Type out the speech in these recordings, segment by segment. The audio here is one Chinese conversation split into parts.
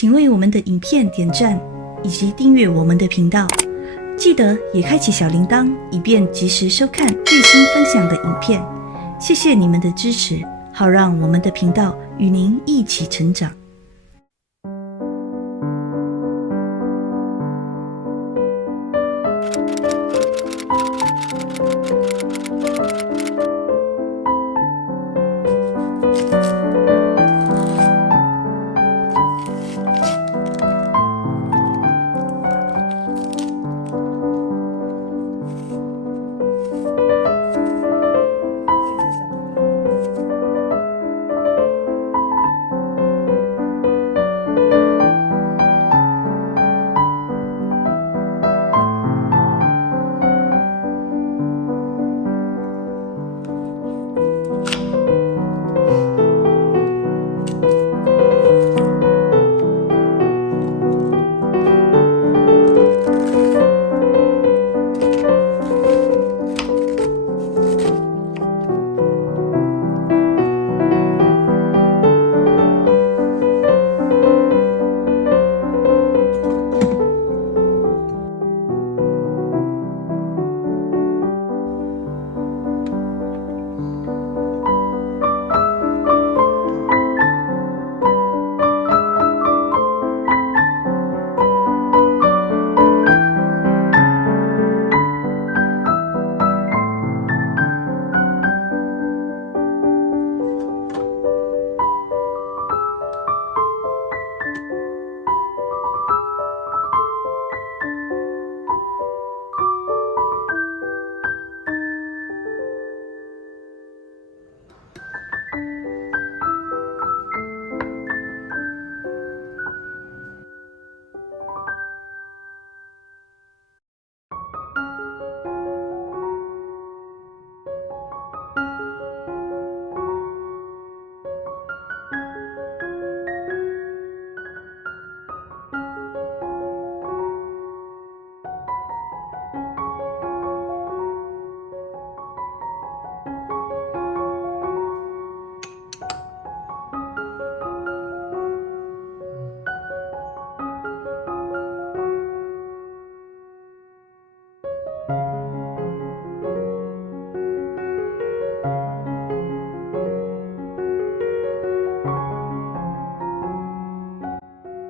请为我们的影片点赞以及订阅我们的频道，记得也开启小铃铛，以便及时收看最新分享的影片。谢谢你们的支持，好让我们的频道与您一起成长。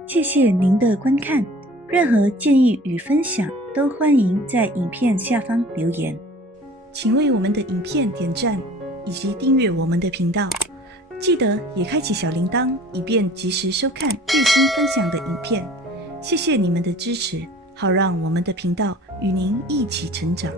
谢谢您的观看，任何建议与分享都欢迎在影片下方留言。请为我们的影片点赞以及订阅我们的频道，记得也开启小铃铛，以便及时收看最新分享的影片。谢谢你们的支持，好让我们的频道与您一起成长。